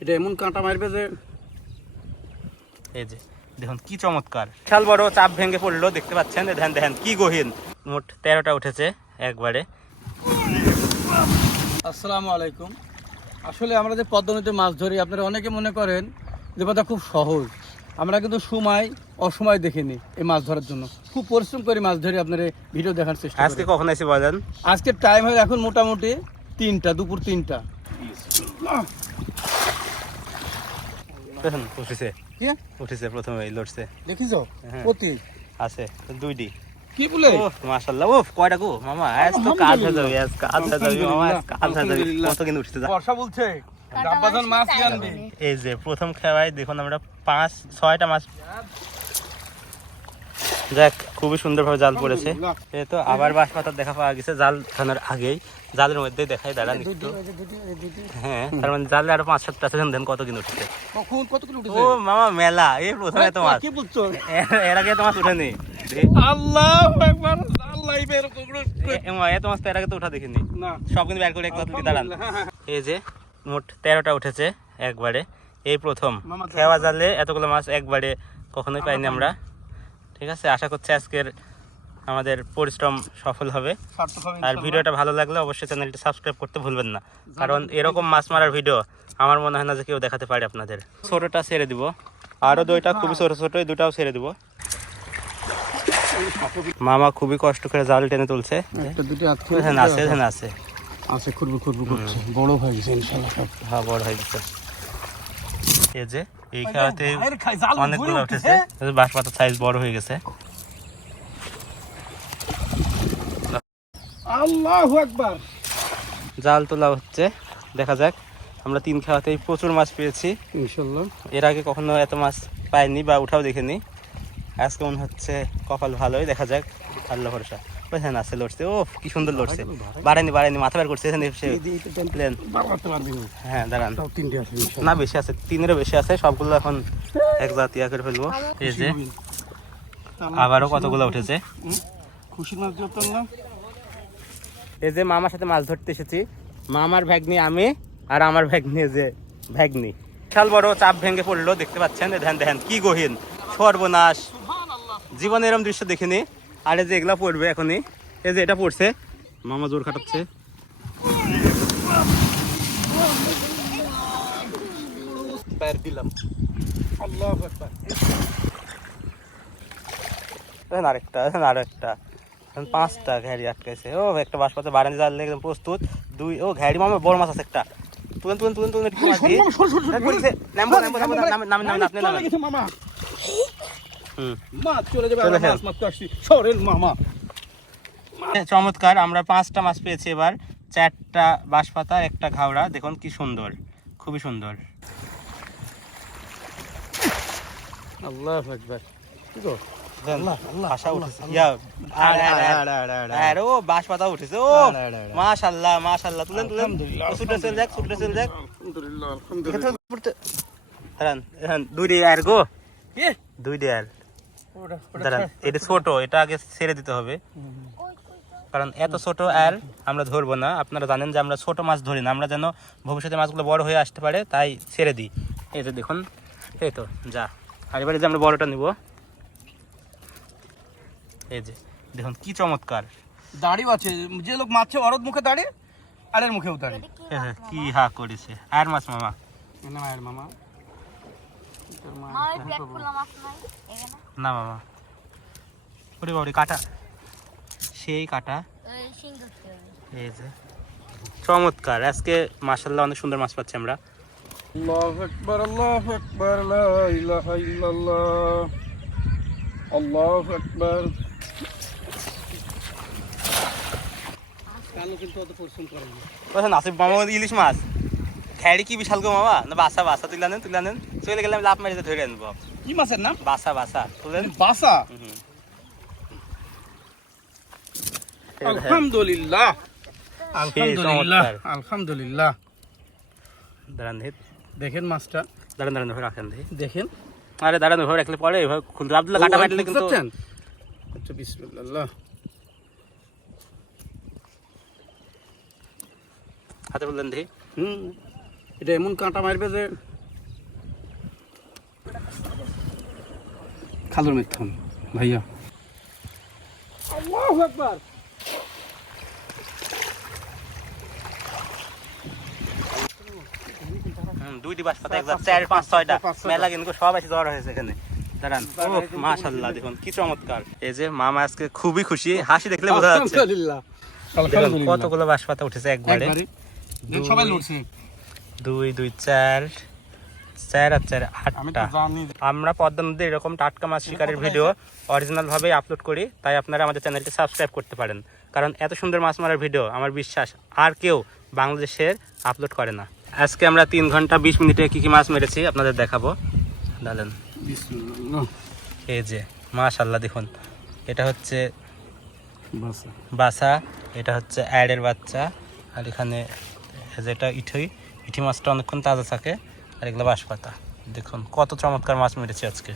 এটা এমন কাঁটা মারবে যে এই যে দেখুন কি চমৎকার। বিশাল বড় চাপ ভেঙে পড়ল দেখতে পাচ্ছেন? দেখেন দেখেন কি গহীন। মোট তেরোটা উঠেছে একবারে। আসসালামু আলাইকুম। আসলে আমরা যে পদ্মনদীতে মাছ ধরি আপনারা অনেকে মনে করেন যে কথা খুব সহজ। আমরা কিন্তু সময় অসময় দেখিনি এই মাছ ধরার জন্য। খুব পরিশ্রম করে মাছ ধরি আপনার ভিডিও দেখার চেষ্টা আজকে কখন এসে বলেন আজকে টাইম হয় এখন মোটামুটি তিনটা দুপুর তিনটা। উঠেছে। কি? উঠেছে প্রথমে লড়ছে। দেখিস হ্যাঁ। প্রতি আছে দুইটি। কি বলে? মাশাআল্লাহ। কয়টা গো? মামা আজ তো কাজ হয়ে যাবে আজ কাজ হয়ে যাবে মামা আজ কাজ হয়ে যাবে কত কিন্তু বর্ষা বলছে। এই যে প্রথম খেওয়ায় দেখুন আমরা পাঁচ ছয়টা মাছ। যাক খুবই সুন্দরভাবে জাল পড়েছে। তো আবার বাঁশ পাতার দেখা পাওয়া গেছে জাল ধরানোর আগেই। জালের মধ্যে দেখাই দাঁড়ান একটু। হ্যাঁ তার মানে জালে আরও পাঁচ সাতটা আছে দেন কত কিলো উঠছে? ও মামা মেলা এই প্রথমে তো মাছ। কি বলছো? এর- আগে তো মাছ উঠেনি। আল্লাহ একবার এ- এ এত মাছ তো এর আগে তো উঠা দেখিনি। সব কিন্তু বের করে এক দাঁড়ান। এই যে মোট তেরোটা উঠেছে একবারে। এই প্রথম। খেওয়া জালে এতগুলো মাছ একবারে কখনোই পাইনি আমরা। ঠিক আছে আশা করছি আজকের আমাদের পরিশ্রম সফল হবে। আর ভিডিওটা ভালো লাগলে অবশ্যই চ্যানেলটি সাবস্ক্রাইব করতে ভুলবেন না। কারণ এরকম মাছ মারার ভিডিও আমার মনে হয় না যে কেউ দেখাতে পারে আপনাদের। ছোটটা ছেড়ে দিব। আরও দুইটা খুবই ছোট ছোট এই দুটাও ছেড়ে দিব। মামা খুবই কষ্ট করে জাল টেনে তুলছে। আছে আছে। আছে খুরবু খুরবু করছে বড় হয়ে গেছে ইনশাআল্লাহ। হ্যাঁ বড় হয়ে গেছে। এই যে এই খেলাতে জাল অনেকগুলো উঠেছে। বাঁশ পাতার সাইজ বড় হয়ে গেছে। আল্লাহু আকবার। জাল তোলা হচ্ছে দেখা যাক। আমরা তিন খাওয়াতেই প্রচুর মাছ পেয়েছি। ইনশাআল্লাহ। এর আগে কখনো এত মাছ পাইনি বা উঠাও দেখিনি। আজকে মনে হচ্ছে কপাল ভালোই দেখা যাক। আল্লাহ ভরসা। লড়ছে। ও কি সুন্দর লড়ছে। মাথা বের করছে এখানে প্লেন। হ্যাঁ দাঁড়ান। না বেশি আছে তিনেরও বেশি আছে সবগুলো এখন এক করে ফেলব। এই যে আবারও কতগুলো উঠেছে? খুশি মাছ দিতাম না এই যে মামার সাথে মাছ ধরতে এসেছি। মামার ভ্যাগনি আমি আর আমার ভ্যাগনি যে ভ্যাগনি। বিশাল বড় চাপ ভেঙে পড়ল দেখতে পাচ্ছেন? দেখেন দেখেন কি গহীন সর্বনাশ। জীবনে এরম দৃশ্য দেখিনি। আর এই যে এগুলা পড়বে এখনই এই যে এটা পড়ছে মামা জোর খাটাচ্ছে বাইর দিলাম আল্লাহু আরেকটা আরেকটা পাঁচটা ঘ্যাড়ি আটকাইছে ও একটা জাল একদম প্রস্তুত দুই ও ঘ্যাড়ি মামা বড় মাছ আছে একটা তুলেন তুলেন তুলেন তুলেন একটু মাছ দিয়ে। দেখ, পড়েছে। নামবো, নামবো, নামবো, মাছ চলে যাবে চলে আমরা গেছে। মাছ মারতে আসছি। সরেন মামা। চমৎকার আমরা পাঁচটা মাছ পেয়েছি এবার। চারটা বাঁশপাতা একটা ঘাওড়া। দেখুন কি সুন্দর খুবই সুন্দর। আল্লাহু আকবার ইয়া। মাশাআল্লাহ মাশাআল্লাহ। তুলেন তুলেন। ছুটে চল যাক ছুটে চল যাক আলহামদুলিল্লাহ দেখে তো আলহামদুলিল্লাহ। পড়তে দাঁড়ান। দাঁড়ান দুই ডে আর গো। দুই ডে আর। দাঁড়ান এটা ছোট এটা আগে ছেড়ে দিতে হবে। কারণ এত ছোট আর আমরা ধরবো না। আপনারা জানেন যে আমরা ছোট মাছ ধরি না। আমরা যেন ভবিষ্যতে মাছগুলো বড় হয়ে আসতে পারে তাই ছেড়ে দিই। এই যে দেখুন এই তো যা। আর এবারে যে আমরা বড়টা নিব। এই যে দেখুন কি চমৎকার। দাড়িও আছে। যে লোক মারছে অরদ মুখে দাঁড়ে আরের মুখেও দাঁড়ে। হ্যাঁ, হ্যাঁ, কি হা করেছে। আর মাছ মামা? মায়ের মামা। আমার প্লেট খোলা মাছ নাই এখানে। না মামা ওরে বাবরে কাটা। সেই কাটা। এই যে। চমৎকার। আজকে মাসাল্লাহ অনেক সুন্দর মাছ পাচ্ছি আমরা। আল্লাহু আকবার আল্লাহু আকবার লা ইলাহা ইল্লাল্লাহ। আল্লাহু আকবার। কালো কিন্তু অত পরিশ্রম করে না আসিফ মামা ইলিশ মাছ। ঘ্যাড়ি কি বিশাল গো মামা? না বাসা বাসা তুলে আনেন তুলে আনেন চলে গেলে লাভ মারিতে ধরে আনব। কি মাছের নাম? বাসা বাসা তুলেন বাসা? হুম, হুম। আলহামদুলিল্লাহ। আলহামদুলিল্লাহ। আলহামদুলিল্লাহ। দাঁড়ান দেখি দেখেন মাছটা। দাঁড়ান দাঁড়ান ধরে রাখেন দেখি দেখেন। আরে দাঁড়ান ধরে রাখলে পরে এভাবে খুলতে আবদুল্লাহ কাটা ফাটলে কিন্তু আচ্ছা বিসমিল্লাহ। হাতে বললেন দেখি হুম। এটা এমন কাঁটা মারবে যে খালুর মিথ্যান ভাইয়া। আল্লাহু আকবার। হুম, দুইটি পাতা একবার চার পাঁচ ছয়টা। মেলা কিন্তু সব আছে জ্বর হয়েছে এখানে। দাঁড়ান। ও মাশাল্লাহ দেখুন কি চমৎকার। এই যে মামা আজকে খুবই খুশি। হাসি দেখলে বোঝা যাচ্ছে। কতগুলো বাস পাতা উঠেছে একবারে। একবারে। সবাই লড়ছে। দুই দুই চার চার আর চার আটটা। আমরা পদ্মা নদীতে এরকম টাটকা মাছ শিকারের ভিডিও অরিজিনাল ভাবে আপলোড করি তাই আপনারা আমাদের চ্যানেলটি সাবস্ক্রাইব করতে পারেন। কারণ এত সুন্দর মাছ মারার ভিডিও আমার বিশ্বাস আর কেউ বাংলাদেশের আপলোড করে না। আজকে আমরা তিন ঘণ্টা বিশ মিনিটে কি কি মাছ মেরেছি আপনাদের দেখাবো। দাঁড়ান। এই যে মাশাল্লাহ দেখুন এটা হচ্ছে বাস। বাসা এটা হচ্ছে অ্যাডের বাচ্চা আর এখানে যেটা ইঠই ইঠি মাছটা অনেকক্ষণ তাজা থাকে। আর এগুলো বাঁশপাতা। দেখুন কত চমৎকার মাছ মেরেছে আজকে।